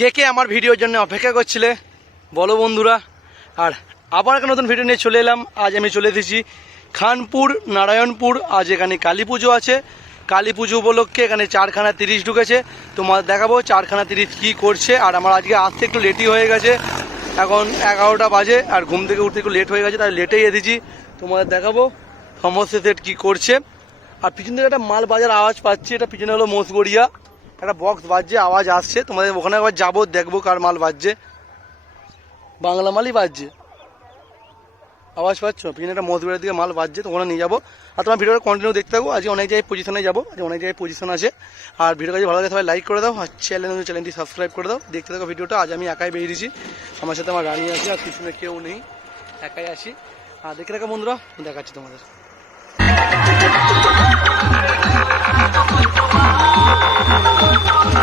কে কে আমার ভিডিওর জন্য অপেক্ষা করছিলে? বলো বন্ধুরা। আর আবার একটা নতুন ভিডিও নিয়ে চলে এলাম। আজ আমি চলে এসেছি খানপুর, নারায়ণপুর, আজ এখানে কালী পুজো আছে। কালী পুজো উপলক্ষে এখানে চারখানা তিরিশ ঢুকেছে। তোমার দেখাবো চারখানা তিরিশ কী করছে। আর আমার আজকে আসতে একটু লেটই হয়ে গেছে। এখন এগারোটা বাজে আর ঘুম থেকে উঠতে একটু লেট হয়ে গেছে, তাই লেটেই এসেছি। তোমাদের দেখাবো সমস্ত সেট কী করছে। আর পিছন থেকে একটা মাল বাজার আওয়াজ পাচ্ছি। এটা পিছনে হলো মোসগড়িয়া একটা বক্স বাজছে, আওয়াজ আসছে। তোমাদের ওখানে একবার যাব, দেখব কার মাল বাজছে। বাংলা মালই বাজছে। আওয়াজ পাচ্ছ? পিছনে একটা মধুবেড়ের দিকে মাল বাজছে, তো ওখানে নিয়ে যাব। আর তোমার ভিডিওটা কন্টিনিউ দেখতে থাকব আজকে অনেক জায়গায় পজিশনে যাব। আজ অনেক জায়গায় পজিশন আছে। আর ভিডিও কাছে ভালো লাগে সবাই লাইক করে দাও। আর চ্যানেল চ্যানেলটি সাবস্ক্রাইব করে দাও। দেখতে থাকো ভিডিওটা আজ আমি একাই বেরিয়েছি। আমার সাথে আমার রানী আছে, আর পিছনে কেউ নেই। একাই আছি। আর দেখে থাকো বন্ধুরা, দেখাচ্ছি তোমাদের।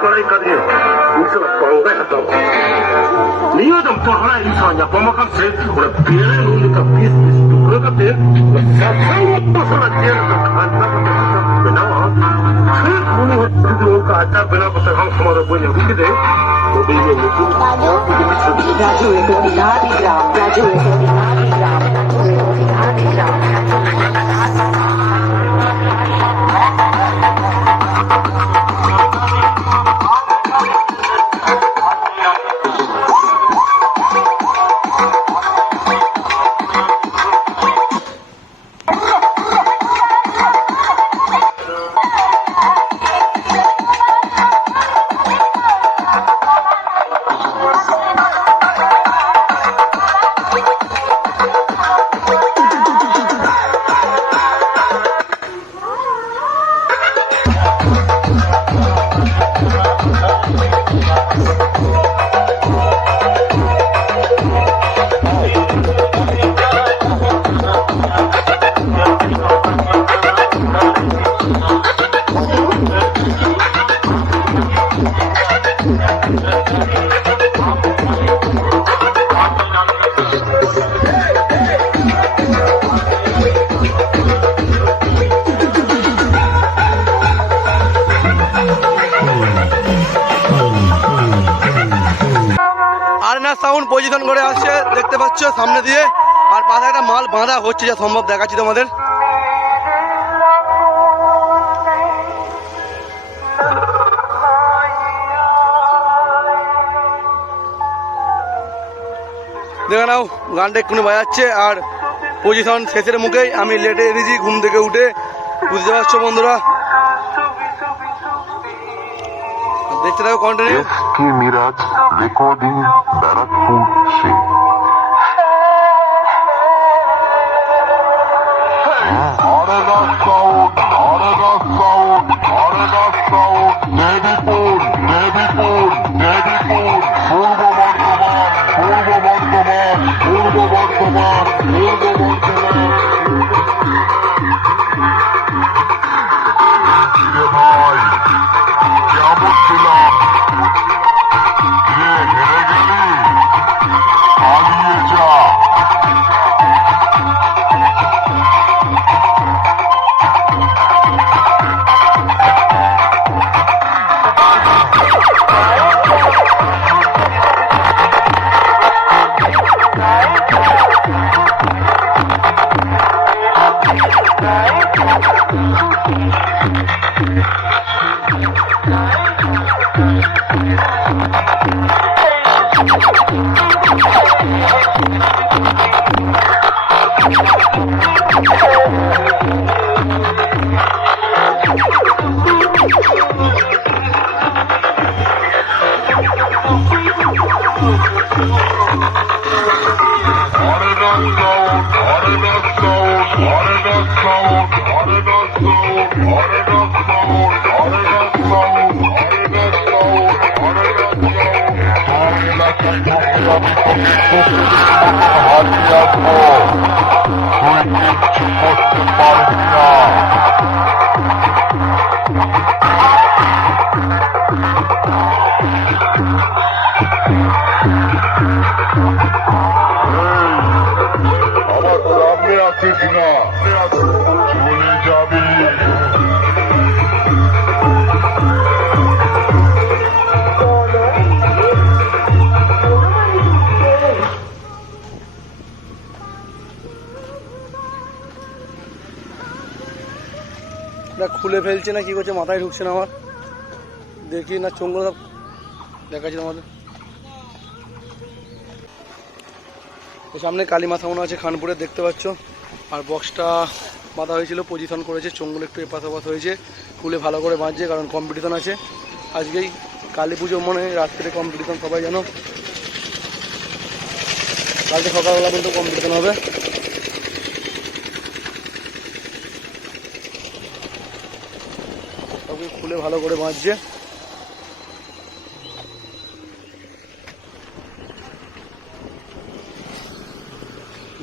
kɔrɔ i ka di ye u bɛ se ka kɔn ka dɔn n'i y'o dɔn kɔrɔla y'i sɔrɔ ɲɛ bɔnbɔkan se o la biyɛn ninnu ka biyɛn dugukolo ka biyɛn ka fɛn o kɔsɔ la biyɛn ka kan na ka taa bɛnna wa fɛn minnu ka dugu ka taa bɛnna kɔfɛ an kuma dɔ bɔ yen u ti de o bɛ yen o bɛ yen. Sound position করে আসছে, দেখতে পাচ্ছ সামনে দিয়ে। আর পাশে একটা মাল বাঁধা হচ্ছে, যা সম্ভব দেখাচ্ছি তোমাদের। দেখে নাও, গানটা এক্ষুনি বাজাচ্ছে। আর পজিশন শেষের মুখেই আমি লেটে এনেছি ঘুম থেকে উঠে। বুঝতে পারছ বন্ধুরা? দেখতে থাকো কন্টিনিউ কি মিরাজ রেকর্ডিং ব্যারাকপুর সে What did I হারিয়ে আসব তুই কিচ্ছু করতে পারবি না আমার সামনে আছিস না খুলে ফেলছে না, কি করছে, মাথায় ঢুকছে না আমার। দেখি না, চোঙগুলো দেখাচ্ছে আমাদের সামনে কালী মাথা মনে আছে খানপুরে, দেখতে পাচ্ছ। আর বক্সটা বাঁধা হয়েছিল পজিশন করেছে, চোঙগুলো একটু এপাত ওপাত হয়েছে। খুলে ভালো করে বাঁধছে, কারণ কম্পিটিশন আছে। আজকেই কালী পুজো মনে রাত্রে কম্পিটিশন সবাই জানো। কালকে সকালবেলা কিন্তু কম্পিটিশন হবে। খুলে ভালো করে বাঁধছে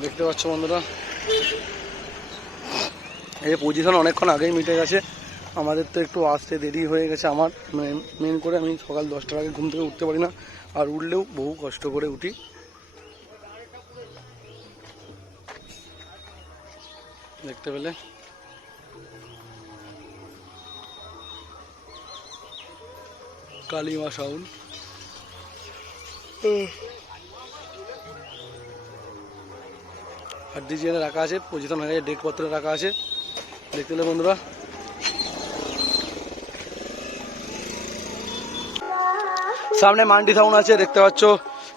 দেখতে পাচ্ছ বন্ধুরা, এই পজিশন অনেকক্ষণ আগেই মিটে গেছে। আমাদের তো একটু আসতে দেরি হয়ে গেছে। আমার মেন করে আমি সকাল দশটার আগে ঘুম থেকে উঠতে পারি না, আর উঠলেও বহু কষ্ট করে উঠি। দেখতে পেলে? কালিমা সাউন্ড আর ডিজাইনে রাখা আছে পজিশন হয়ে গেছে ডেকপত্র রাখা আছে। দেখতে পেলে বন্ধুরা। সামনে মান্ডি সাউন্ড আছে, দেখতে পাচ্ছ।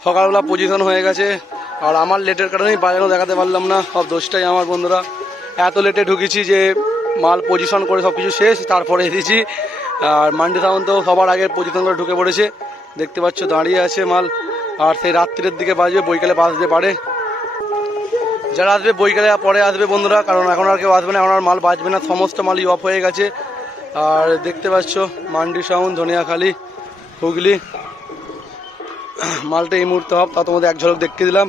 সকালবেলা পজিশন হয়ে গেছে। আর আমার লেটের কারণেই বাজানো দেখাতে পারলাম না। সব দোষটাই আমার বন্ধুরা। এত লেটে ঢুকেছি যে মাল পজিশন করে সব কিছু শেষ, তারপরে এসেছি। আর মান্ডি সাউন্ড তো সবার আগে পজিশন করে ঢুকে পড়েছে। দেখতে পাচ্ছ, দাঁড়িয়ে আছে মাল। আর সেই রাত্রির দিকে বাজবে, বৈকালে বাজতে পারে। যারা আসবে, বৈকালে পরে আসবে বন্ধুরা, কারণ এখন আর কেউ আসবে না, এখন আর মাল বাজবে না, সমস্ত মালই অফ হয়ে গেছে। আর দেখতে পাচ্ছ, মান্ডি সাউন্ড ধনিয়াখালি, হুগলি। মালটা এই মুহূর্তে হব তা তোমাদের এক ঝলক দেখতে দিলাম।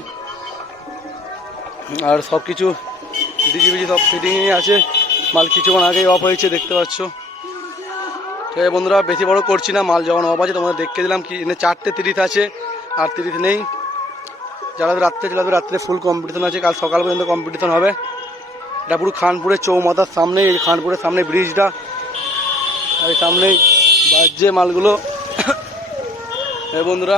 আর সব কিছু ডিজি বিজি সব ফিটিংই আছে। মাল কিছুক্ষণ আগেই অফ হয়েছে, দেখতে পাচ্ছ। আছে বন্ধুরা, বেশি বড় করছি না, মাল যখন অফ আছে, তোমাদের দেখতে দিলাম কি এনে চারটে তিরিশ আছে, আর তিরিশ নেই। যারা রাত্রে চলাবে রাত্রে ফুল কম্পিটিশন আছে, কাল সকাল পর্যন্ত কম্পিটিশন হবে। এটা পুরো খানপুরের চৌমাথার সামনে এই খানপুরের সামনে ব্রিজটা আর সামনেই বাজছে মালগুলো। বন্ধুরা,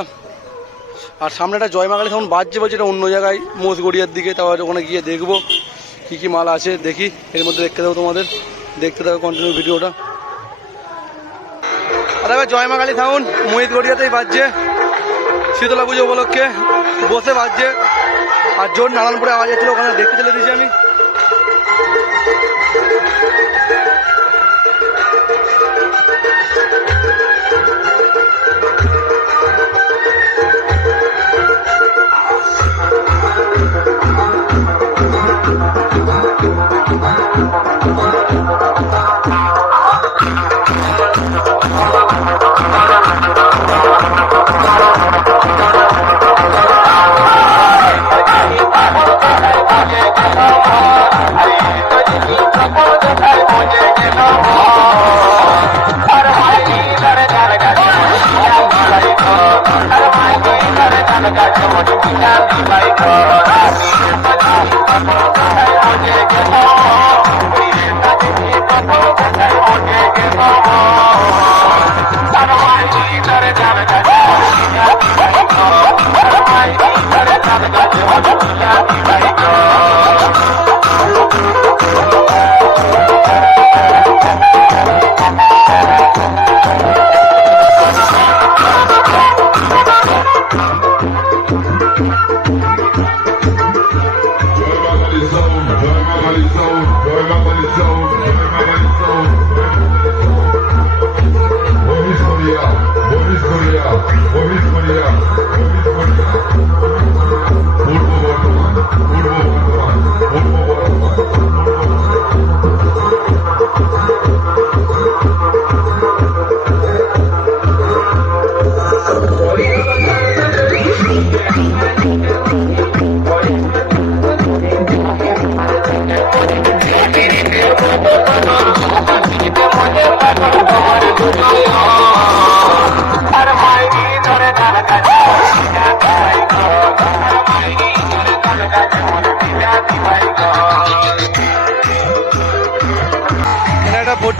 আর সামনে একটা জয়মাগালি তখন বাজছে বলছে, এটা অন্য জায়গায়, মোষগড়িয়ার দিকে তারপর ওখানে গিয়ে দেখব কী কী মাল আছে, দেখি, এর মধ্যে দেখতে দেবো তোমাদের। দেখতে থাকো কন্টিনিউ ভিডিওটা আর জয় মাগালি থাকুন মহিত গড়িয়াতেই বাজছে। শীতলা পুজো উপলক্ষে বসে বাজছে। আর জোর নারায়ণপুরে আওয়াজ এসেছিল, ওখানে দেখতে চলে দিয়েছি আমি।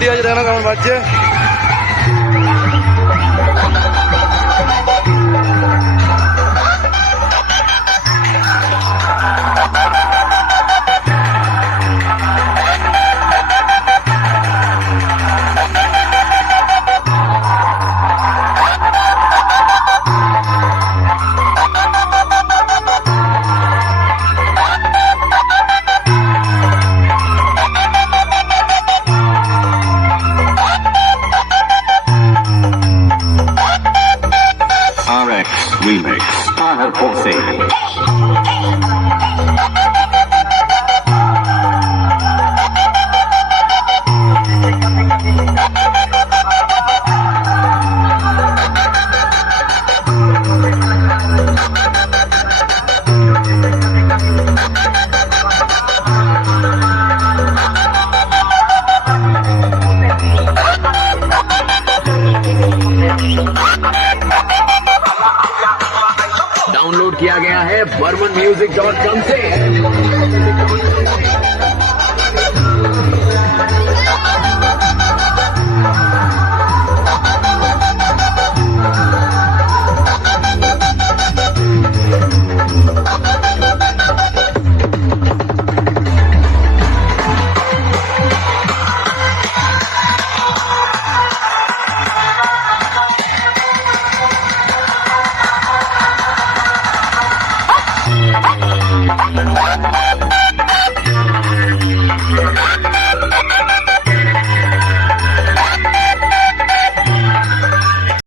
ভর্তি আছে দেখো কেমন डाउनलोड किया गया है बर्मन म्यूज़िक डॉट कॉम से।